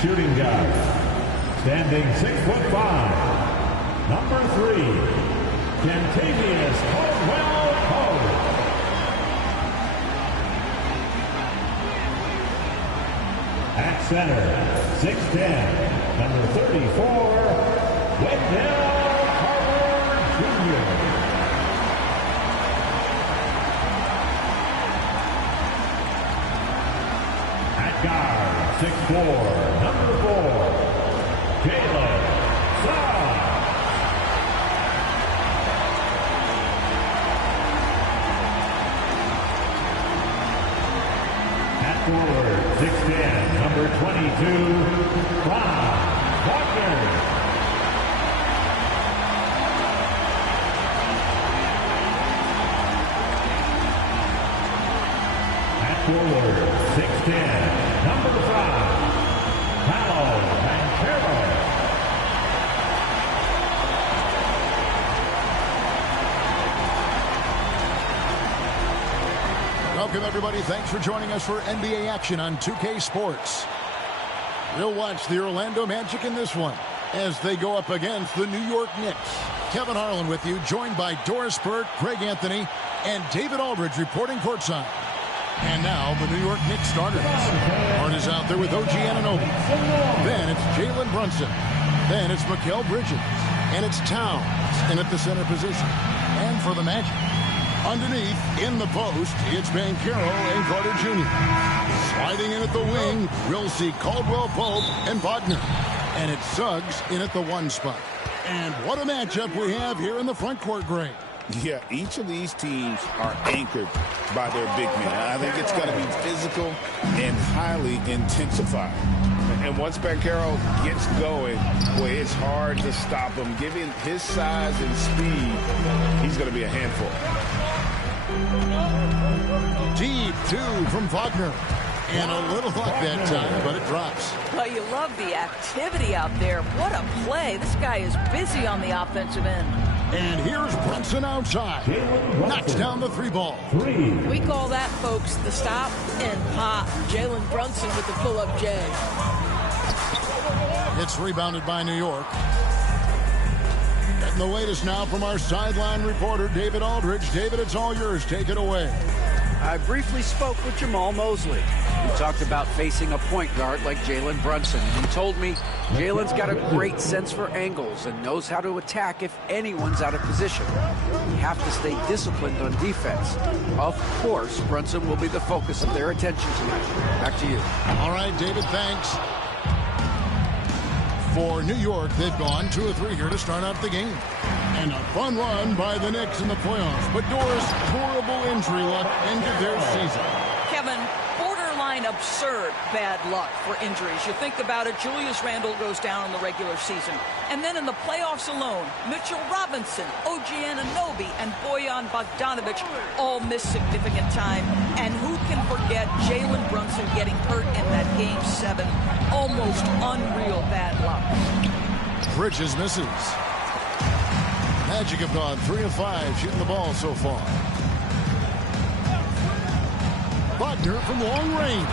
shooting guard, standing 6'5", number 3, Kentavious Caldwell-Pope. At center, 6'10", number 34, Wendell Carter Jr. At guard, 6'4", number 4, Jalen Suggs. At forward, 6'10", number 22, Franz Wagner. At forward, 6'10", number 5, Paolo Banchero. Welcome, everybody. Thanks for joining us for NBA action on 2K Sports. We'll watch the Orlando Magic in this one as they go up against the New York Knicks. Kevin Harlan with you, joined by Doris Burke, Greg Anthony, and David Aldridge reporting courtside. And now the New York Knicks starters. Hart is out there with OG Anunoby. Then it's Jalen Brunson. Then it's Mikal Bridges. And it's Towns in at the center position. And for the Magic, underneath, in the post, it's Banchero and Carter Jr. Sliding in at the wing, we'll see Caldwell-Pope and Wagner. And it's Suggs in at the 1 spot. And what a matchup we have here in the front court, Greg. Yeah, each of these teams are anchored by their big men. I think it's going to be physical and highly intensified. And once Banchero gets going, boy, it's hard to stop him. Given his size and speed, he's going to be a handful. Deep 2 from Wagner. And a little luck that time, but it drops. Well, you love the activity out there. What a play. This guy is busy on the offensive end. And here's Brunson outside. Knocks down the 3 ball. We call that, folks, the stop and pop. Jalen Brunson with the pull-up J. It's rebounded by New York. Getting the latest now from our sideline reporter, David Aldridge. David, it's all yours. Take it away. I briefly spoke with Jamal Mosley. We talked about facing a point guard like Jalen Brunson. He told me Jalen's got a great sense for angles and knows how to attack if anyone's out of position. We have to stay disciplined on defense. Of course, Brunson will be the focus of their attention tonight. Back to you. All right, David, thanks. For New York, they've gone 2 of 3 here to start out the game. And a fun run by the Knicks in the playoffs. But Doris, horrible injury luck ended their season. Kevin, borderline absurd bad luck for injuries. You think about it, Julius Randle goes down in the regular season. And then in the playoffs alone, Mitchell Robinson, OG Anunoby, and Bojan Bogdanovic all miss significant time. And who can forget Jalen Brunson getting hurt in that Game 7? Almost unreal bad luck. Bridges misses. Magic have gone 3 of 5 shooting the ball so far. Wagner from long range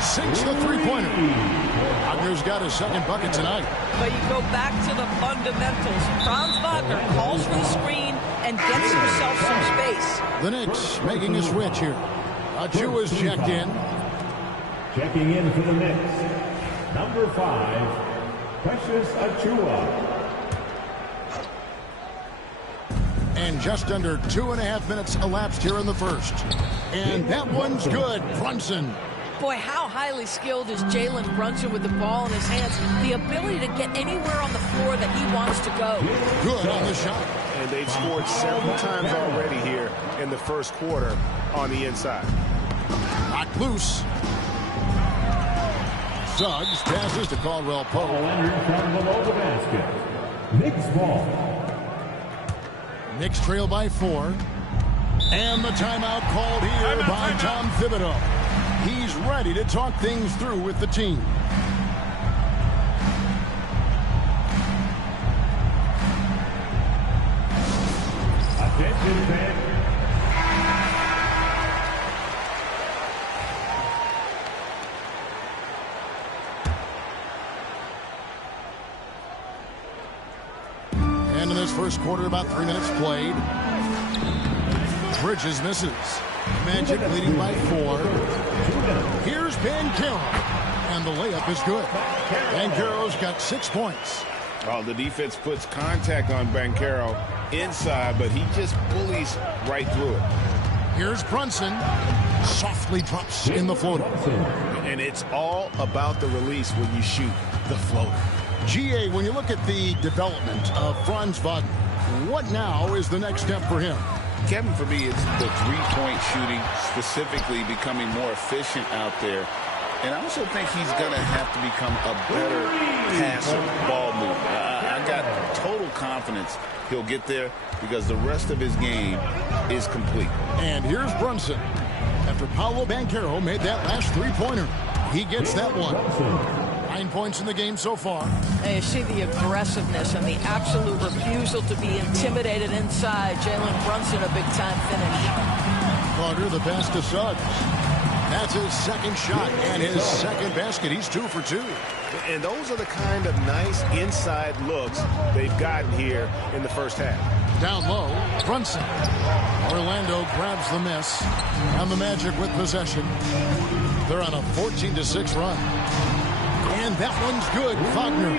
sinks the 3-pointer. Wagner's got his second bucket tonight. But you go back to the fundamentals. Franz Wagner calls for the screen and gets himself some space. The Knicks making a switch here. Achua's checked in. Checking in for the Knicks, number 5, Precious Achiuwa. And just under 2.5 minutes elapsed here in the first. And that one's good. Brunson. Boy, how highly skilled is Jalen Brunson with the ball in his hands. The ability to get anywhere on the floor that he wants to go. Good on the shot. And they've scored several times already here in the first quarter on the inside. Knocked loose. Suggs passes to Caldwell-Pope. Leonard from below the basket. Knicks ball. Knicks trail by 4. And the timeout called here by Tom Thibodeau. He's ready to talk things through with the team. Attention, fans. this first quarter, about 3 minutes played. Bridges misses. Magic leading by 4. Here's Banchero, and the layup is good. Banchero's got 6 points. Oh, the defense puts contact on Banchero inside, but he just bullies right through it. Here's Brunson. Softly drops in the floater. And it's all about the release when you shoot the floater. GA, when you look at the development of Franz Wagner, what now is the next step for him? Kevin, for me, it's the three-point shooting, specifically becoming more efficient out there. And I also think he's going to have to become a better passer, ball mover. I got total confidence he'll get there because the rest of his game is complete. And here's Brunson. After Paolo Banchero made that last three-pointer, he gets that one. 9 points in the game so far. And you see the aggressiveness and the absolute refusal to be intimidated inside. Jalen Brunson, a big-time finish. Carter, the pass to Suggs. That's his second shot and his second basket. He's 2 for 2. And those are the kind of nice inside looks they've gotten here in the first half. Down low, Brunson. Orlando grabs the miss, and the Magic with possession. They're on a 14-6 run. And that one's good. Wagner.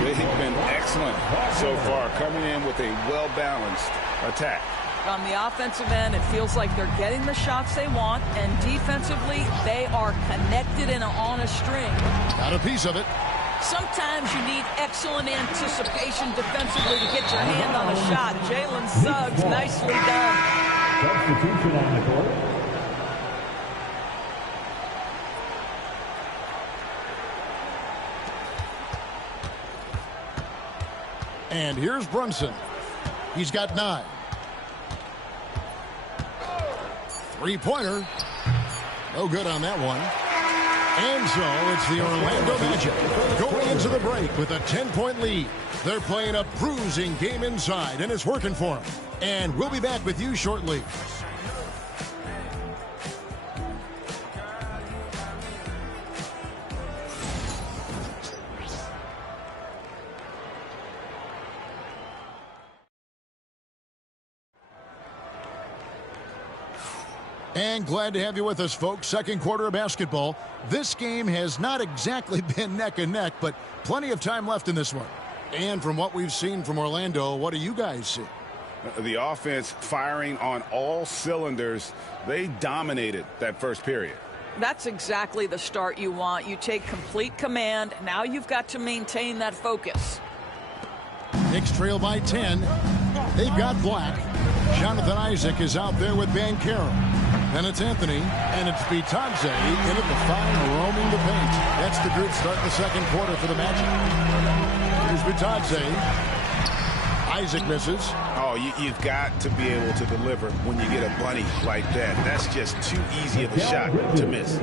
They've been excellent so far, coming in with a well-balanced attack. On the offensive end, it feels like they're getting the shots they want, and defensively, they are connected and on a string. Got a piece of it. Sometimes you need excellent anticipation defensively to get your hand on a shot. Jalen Suggs, nicely done. Substitution on the court. And here's Brunson. He's got 9. Three-pointer. No good on that one. And so it's the Orlando Magic going into the break with a 10-point lead. They're playing a bruising game inside, and it's working for them. And we'll be back with you shortly. And glad to have you with us, folks. Second quarter of basketball. This game has not exactly been neck and neck, but plenty of time left in this one. And from what we've seen from Orlando, what do you guys see? The offense firing on all cylinders. They dominated that first period. That's exactly the start you want. You take complete command. Now you've got to maintain that focus. Knicks trail by 10. They've got Black. Jonathan Isaac is out there with Banchero. Then it's Anthony, and it's Bitadze in at the 5, roaming the paint. That's the group starting the second quarter for the Magic. Here's Bitadze. Isaac misses. Oh, you've got to be able to deliver when you get a bunny like that. That's just too easy of a shot to miss.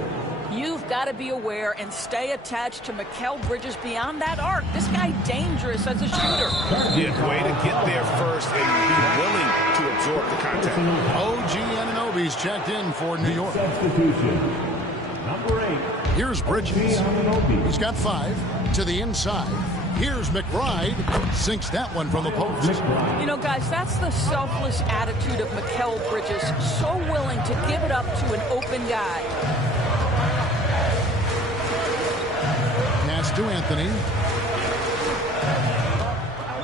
You've got to be aware and stay attached to Mikal Bridges beyond that arc. This guy dangerous as a shooter. Yeah, way to get there first and be willing to absorb the contact. OG Anunoby's checked in for New York. Substitution. Number 8. Here's Bridges. He's got 5 to the inside. Here's McBride. Sinks that one from the post. You know, guys, that's the selfless attitude of Mikal Bridges. So willing to give it up to an open guy. To Anthony.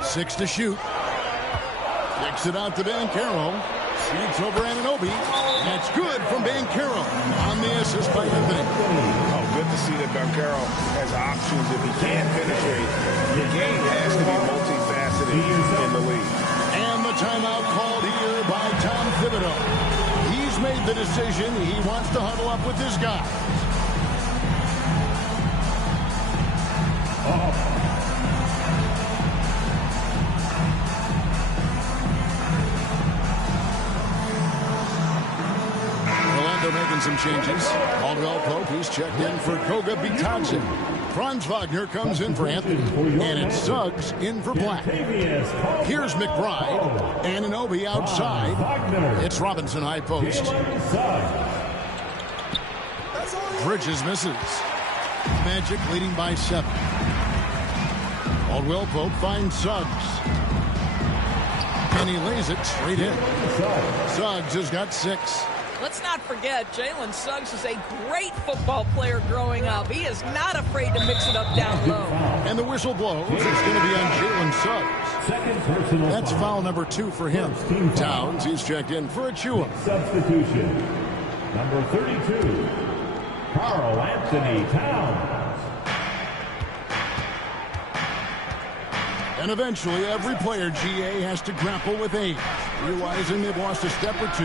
6 to shoot. Kicks it out to Banchero. Shoots over Anunoby. That's good from Banchero on the assist by Anthony. Oh, good to see that Banchero has options if he can't penetrate. The game has to be multifaceted in the league. And the timeout called here by Tom Thibodeau. He's made the decision. He wants to huddle up with his guy. Orlando making some changes. Caldwell Pope, he's checked in for Koga Bitadze. Franz Wagner comes in for Anthony. And it's Suggs in for Black. Here's McBride. Anunoby outside. It's Robinson high post. Bridges misses. Magic leading by 7. Caldwell Pope finds Suggs. And he lays it straight in. Suggs has got 6. Let's not forget, Jalen Suggs is a great football player growing up. He is not afraid to mix it up down low. And the whistle blows. It's going to be on Jalen Suggs. Second personal That's foul number 2 for him. Towns, he's checked in for Achua. Substitution. Number 32, Carl Anthony Towns. And eventually, every player, GA, has to grapple with age, realizing they've lost a step or 2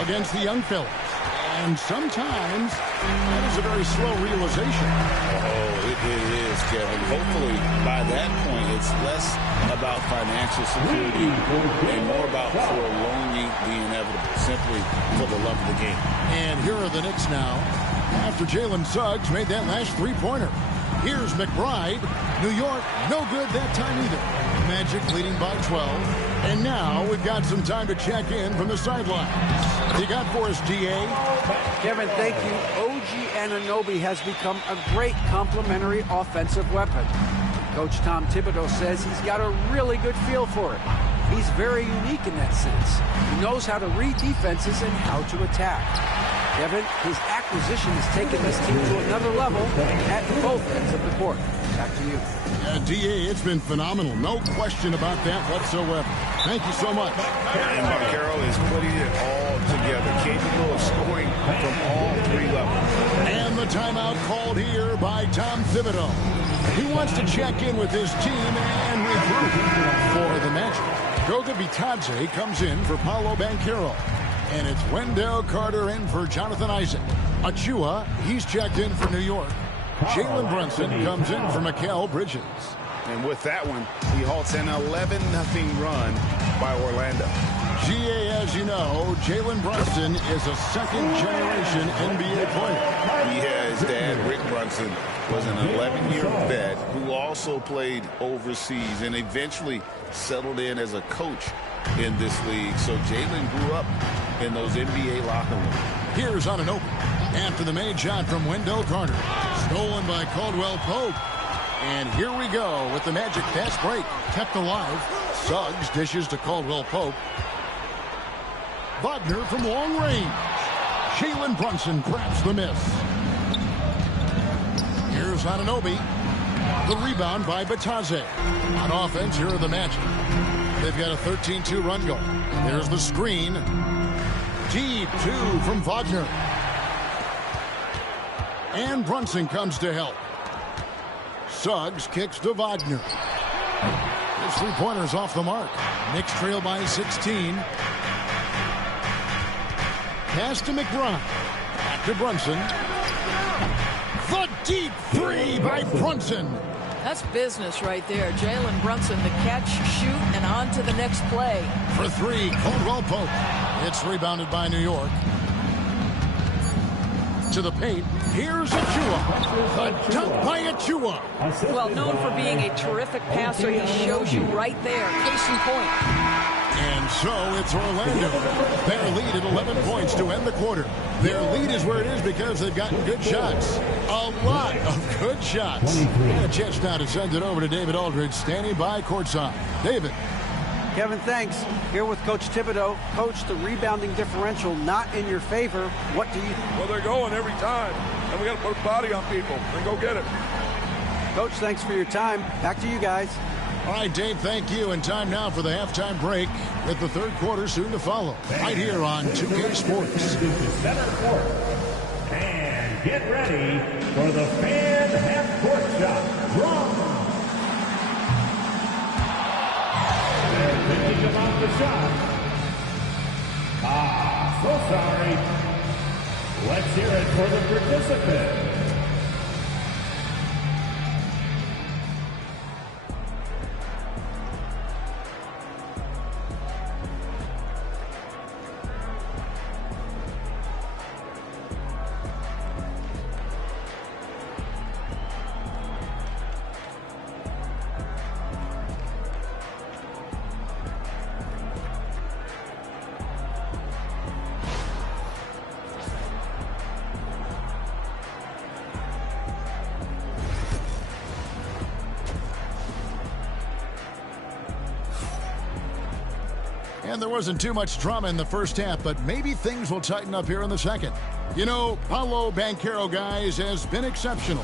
against the young fellas. And sometimes, that is a very slow realization. Oh, it is, Kevin. Hopefully, by that point, it's less about financial security and more about prolonging the inevitable, simply for the love of the game. And here are the Knicks now, after Jalen Suggs made that last three-pointer. Here's McBride. New York, no good that time either. Magic leading by 12. And now we've got some time to check in from the sidelines. You got for us, DA? Kevin, thank you. OG Anunoby has become a great complementary offensive weapon. Coach Tom Thibodeau says he's got a really good feel for it. He's very unique in that sense. He knows how to read defenses and how to attack. Kevin, his acquisition has taken this team to another level at both ends of the court. Back to you. DA, it's been phenomenal. No question about that whatsoever. Thank you so much. And Banchero is putting it all together, capable of scoring from all 3 levels. And the timeout called here by Tom Thibodeau. He wants to check in with his team and regroup for the Magic. Goga Bitadze comes in for Paolo Banchero. And it's Wendell Carter in for Jonathan Isaac. Achua, he's checked in for New York. Jalen Brunson comes in for Mikal Bridges. And with that one, he halts an 11-0 run by Orlando. GA, as you know, Jalen Brunson is a second-generation NBA player. Yeah, his dad, Rick Brunson, was an 11-year vet who also played overseas and eventually settled in as a coach in this league. So Jalen grew up in those NBA locker rooms. Here's Anunoby after the made shot from Wendell Carter. Stolen by Caldwell Pope. And here we go with the Magic fast break. Kept alive. Suggs dishes to Caldwell Pope. Wagner from long range. Jalen Brunson grabs the miss. Here's Anunoby. The rebound by Bitadze. On offense, here are the Magic. They've got a 13-2 run goal. There's the screen. Deep 2 from Wagner. And Brunson comes to help. Suggs kicks to Wagner. His three-pointer's off the mark. Knicks trail by 16. Pass to McBride. Back to Brunson. The deep 3 by Brunson. That's business right there. Jalen Brunson, the catch, shoot, and on to the next play. For 3, Caldwell Pope. It's rebounded by New York. To the paint. Here's Achua. A dunk by Achua. Well, known for being a terrific passer, he shows you right there. Case in point. And so it's Orlando. Their lead at 11 points to end the quarter. Their lead is where it is because they've gotten good shots. A lot of good shots. And a chance now to send it over to David Aldridge, standing by courtside. David. Kevin, thanks. Here with Coach Thibodeau. Coach, the rebounding differential not in your favor. What do you think? Well, they're going every time. And we got to put a body on people and go get it. Coach, thanks for your time. Back to you guys. All right, Dave, thank you. And time now for the halftime break with the third quarter soon to follow. Right here on 2K Sports. Center court. And get ready for the fan half-court shot from... They're thinking about the shot. So sorry. Let's hear it for the participant. And there wasn't too much drama in the first half, but maybe things will tighten up here in the second. You know, Paolo Banchero, guys, has been exceptional.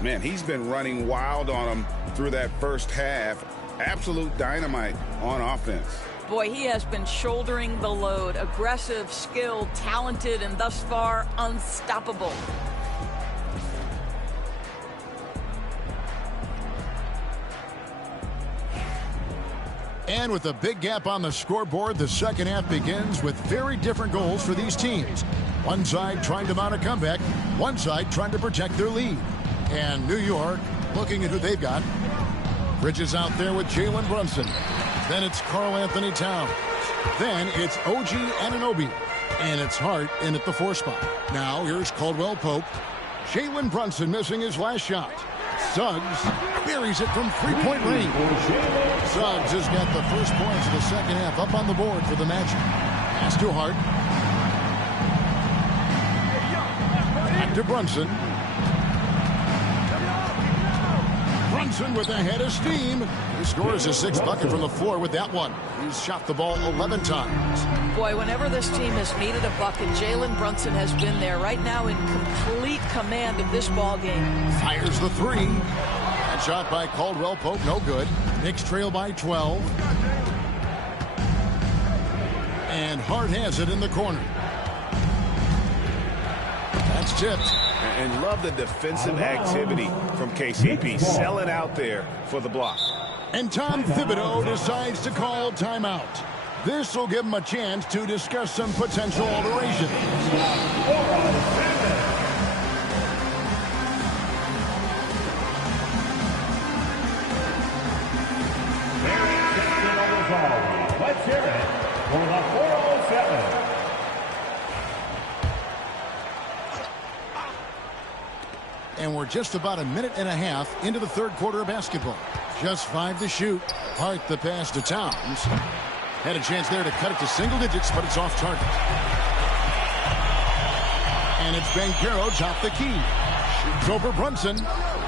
Man, he's been running wild on him through that first half. Absolute dynamite on offense. Boy, he has been shouldering the load. Aggressive, skilled, talented, and thus far unstoppable. And with a big gap on the scoreboard, the second half begins with very different goals for these teams. One side trying to mount a comeback, one side trying to protect their lead. And New York looking at who they've got. Bridges out there with Jalen Brunson. Then it's Karl Anthony Towns. Then it's OG Anunoby. And it's Hart in at the 4 spot. Now here's Caldwell Pope. Jalen Brunson missing his last shot. Suggs buries it from three-point range. Suggs has got the first points of the second half up on the board for the Magic. Pass to Hart. Back to Brunson. Brunson with a head of steam. He scores his 6th bucket from the floor with that one. He's shot the ball 11 times. Boy, whenever this team has needed a bucket, Jalen Brunson has been there right now in complete command of this ball game. Fires the 3. That shot by Caldwell Pope, no good. Knicks trail by 12. And Hart has it in the corner. That's tipped. And love the defensive activity from KCP, selling out there for the block. And Tom Thibodeau decides to call timeout. This will give him a chance to discuss some potential alterations. Let's hear it for the 407. And we're just about a minute and a half into the third quarter of basketball. Just 5 to shoot. Hart the pass to Towns. Had a chance there to cut it to single digits, but it's off target. And it's Banchero top the key. Shoots over Brunson.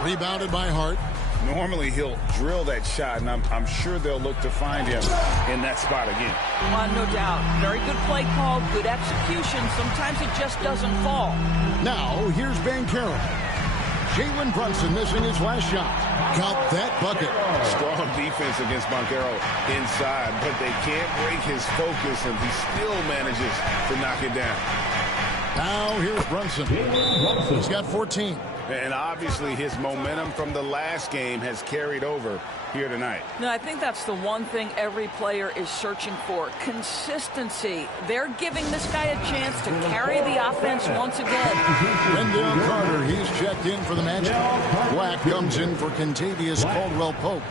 Rebounded by Hart. Normally he'll drill that shot, and I'm sure they'll look to find him in that spot again. No doubt. Very good play call, good execution. Sometimes it just doesn't fall. Now, here's Banchero. Jalen Brunson missing his last shot. Got that bucket. Strong defense against Banchero inside, but they can't break his focus, and he still manages to knock it down. Now here's Brunson. He's got 14. And obviously his momentum from the last game has carried over here tonight. No, I think that's the one thing every player is searching for. Consistency. They're giving this guy a chance to carry the offense once again. Wendell Carter, he's checked in for the Magic. Black comes in for Kentavious Caldwell-Pope.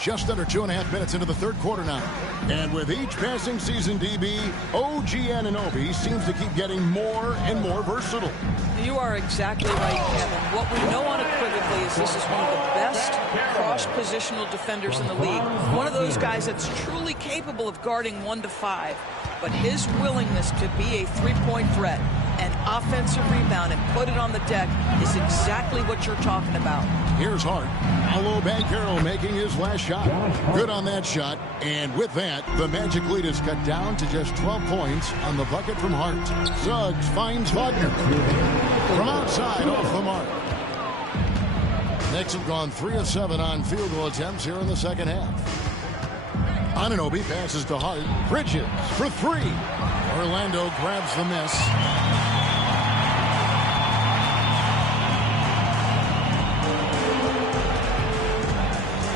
Just under 2.5 minutes into the third quarter now. And with each passing season, DB, OG Anunoby seems to keep getting more and more versatile. You are exactly right, Kevin. What we know unequivocally is this is one of the best cross-positional defenders in the league. One of those guys that's truly capable of guarding 1 to 5. But his willingness to be a three-point threat, an offensive rebound, and put it on the deck is exactly what you're talking about. Here's Hart. Paolo Banchero making his last shot. Good on that shot. And with that, the Magic lead is cut down to just 12 points on the bucket from Hart. Suggs finds Wagner. From outside, off the mark. Knicks have gone 3 of 7 on field goal attempts here in the second half. Anunoby passes to Hart. Bridges for 3. Orlando grabs the miss.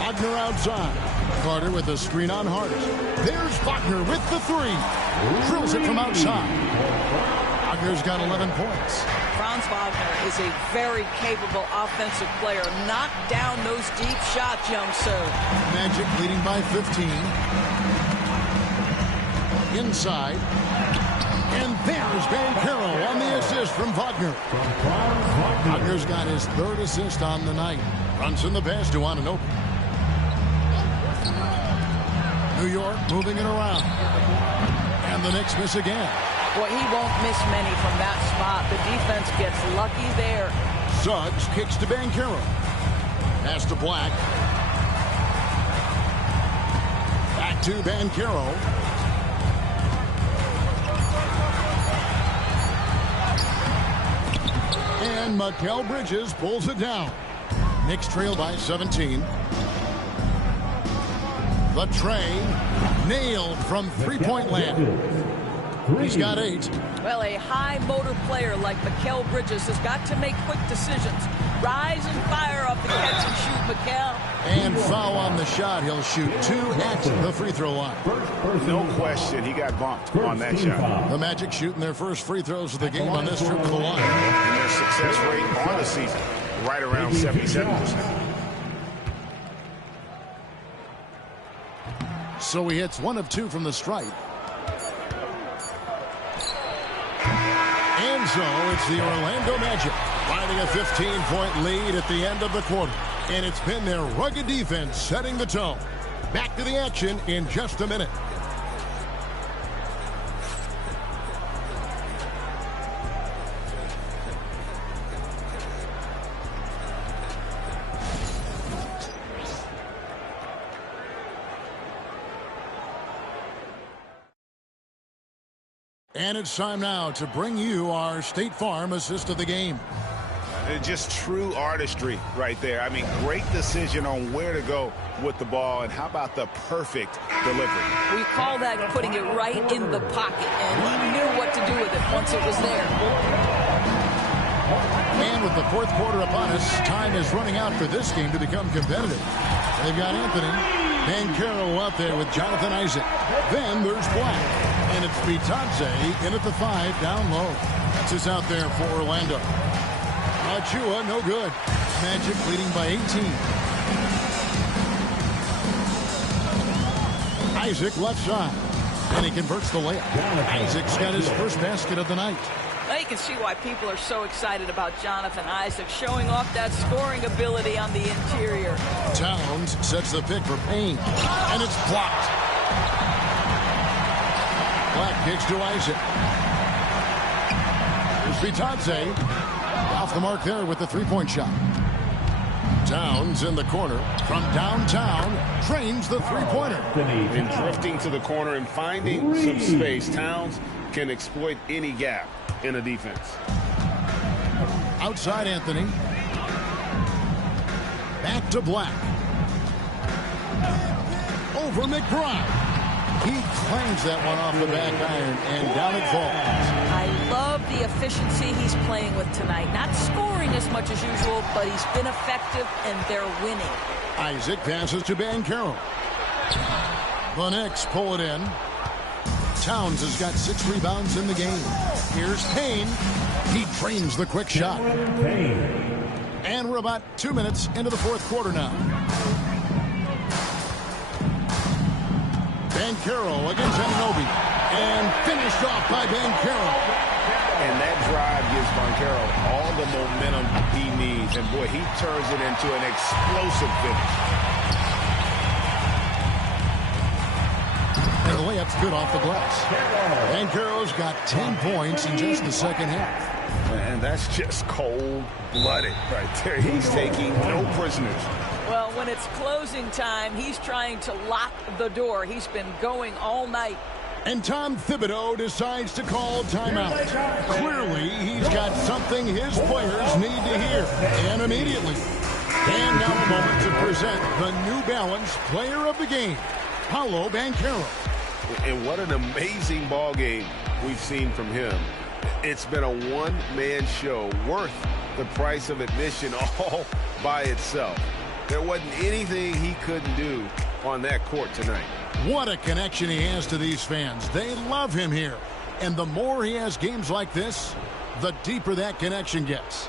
Wagner outside. Carter with a screen on Hart. There's Wagner with the 3. Drills it from outside. Wagner's got 11 points. Franz Wagner is a very capable offensive player. Knock down those deep shots, young sir. Magic leading by 15. Inside. And there's Banchero on the assist from Wagner. Wagner's got his 3rd assist on the night. Brunson the pass to Anunoby. New York moving it around. And the Knicks miss again. Well, he won't miss many from that spot. The defense gets lucky there. Suggs kicks to Banchero. Pass to Black. Back to Banchero. And Mikal Bridges pulls it down. Knicks trail by 17. The tray nailed from three-point land. He's got 8. Well, a high motor player like Mikal Bridges has got to make quick decisions. Rise and fire off the catch and shoot, Mikal. And foul on the shot. He'll shoot 2 at the free throw line. No question, he got bumped on that shot. The Magic shooting their first free throws of the game on this trip to the line. And their success rate on the season, right around 77%. So he hits 1 of 2 from the stripe. And so it's the Orlando Magic finding a 15-point lead at the end of the quarter. And it's been their rugged defense setting the tone. Back to the action in just a minute. And it's time now to bring you our State Farm assist of the game. Just true artistry right there. I mean, great decision on where to go with the ball, and how about the perfect delivery? We call that putting it right in the pocket, and he knew what to do with it once it was there. And with the fourth quarter upon us, time is running out for this game to become competitive. They've got Anthony Banchero out there with Jonathan Isaac. Then there's Black. And it's Bitadze in at the 5 down low. That's us out there for Orlando. Achua, no good. Magic leading by 18. Isaac left side. And he converts the layup. Isaac's got his first basket of the night. Now you can see why people are so excited about Jonathan Isaac showing off that scoring ability on the interior. Towns sets the pick for Payne. And it's blocked. Black kicks to Isaac. Here's Bitadze. Off the mark there with the three-point shot. Towns in the corner from downtown trains the three-pointer. And drifting to the corner and finding some space. Towns can exploit any gap in a defense. Outside Anthony. Back to Black. Over McBride. He claims that one off the back iron, and down it falls. I love the efficiency he's playing with tonight. Not scoring as much as usual, but he's been effective, and they're winning. Isaac passes to Banchero. The Knicks pull it in. Towns has got 6 rebounds in the game. Here's Payne. He trains the quick shot. And we're about 2 minutes into the fourth quarter now. Banchero against Anunoby. And finished off by Banchero. And that drive gives Banchero all the momentum he needs. And, boy, he turns it into an explosive finish. And the layup's good off the glass. Banchero's got 10 points in just the second half. And that's just cold-blooded right there. He's taking no prisoners. Well, when it's closing time, he's trying to lock the door. He's been going all night. And Tom Thibodeau decides to call timeout. Clearly, he's got something his players need to hear. And immediately. And now a moment to present the New Balance Player of the Game, Paolo Banchero. And what an amazing ball game we've seen from him. It's been a one-man show worth the price of admission all by itself. There wasn't anything he couldn't do on that court tonight. What a connection he has to these fans. They love him here. And the more he has games like this, the deeper that connection gets.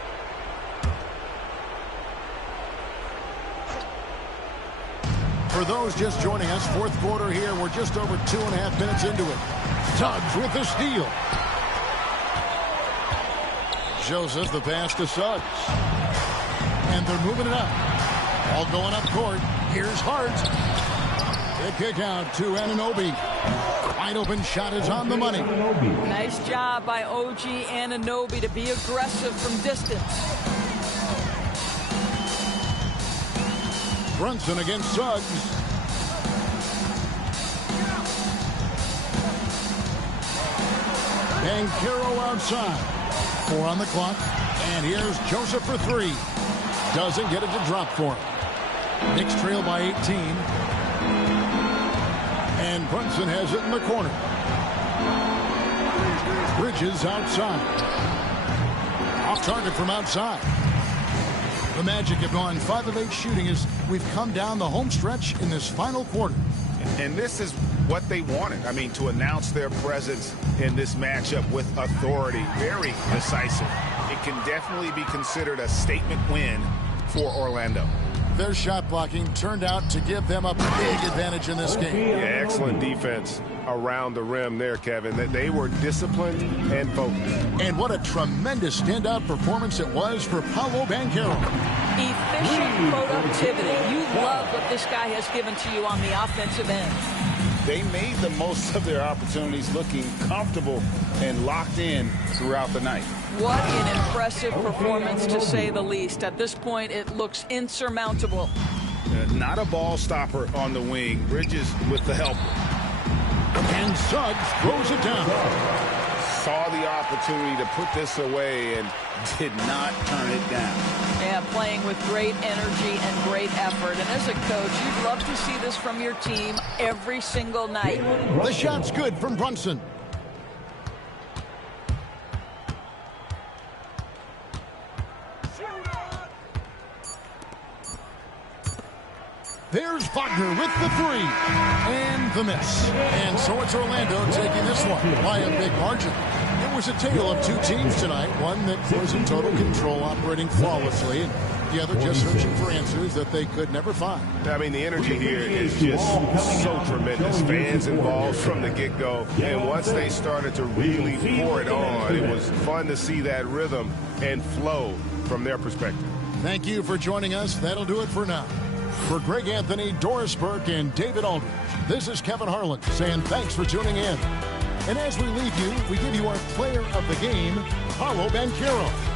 For those just joining us, fourth quarter here. We're just over 2.5 minutes into it. Suggs with the steal. Joseph the pass to Suggs. And they're moving it up. All going up court. Here's Hart. The kick out to Anunoby. Wide open shot is on the money. Nice job by OG Anunoby to be aggressive from distance. Brunson against Suggs. Banchero outside. 4 on the clock. And here's Joseph for 3. Doesn't get it to drop for him. Knicks trail by 18. And Brunson has it in the corner. Bridges outside. Off target from outside. The Magic have gone 5 of 8 shooting as we've come down the home stretch in this final quarter. And this is what they wanted. I mean, to announce their presence in this matchup with authority. Very decisive. It can definitely be considered a statement win for Orlando. Their shot blocking turned out to give them a big advantage in this game. Yeah, excellent defense around the rim there, Kevin. They were disciplined and focused. And what a tremendous standout performance it was for Paolo Banchero. Efficient productivity. You love what this guy has given to you on the offensive end. They made the most of their opportunities, looking comfortable and locked in throughout the night. What an impressive performance, to say the least. At this point, it looks insurmountable. Not a ball stopper on the wing. Bridges with the help. And Suggs throws it down. Saw the opportunity to put this away and did not turn it down. Yeah, playing with great energy and great effort. And as a coach, you'd love to see this from your team every single night. The shot's good from Brunson. There's Wagner with the 3. And the miss. And so it's Orlando taking this one by a big margin. It was a tale of 2 teams tonight. One that was in total control, operating flawlessly, and the other just searching for answers that they could never find. I mean, the energy here is just so tremendous. Fans involved from the get-go. And once they started to really pour it on, it was fun to see that rhythm and flow from their perspective. Thank you for joining us. That'll do it for now. For Greg Anthony, Doris Burke, and David Aldridge, this is Kevin Harlan saying thanks for tuning in. And as we leave you, we give you our player of the game, Paolo Banchero.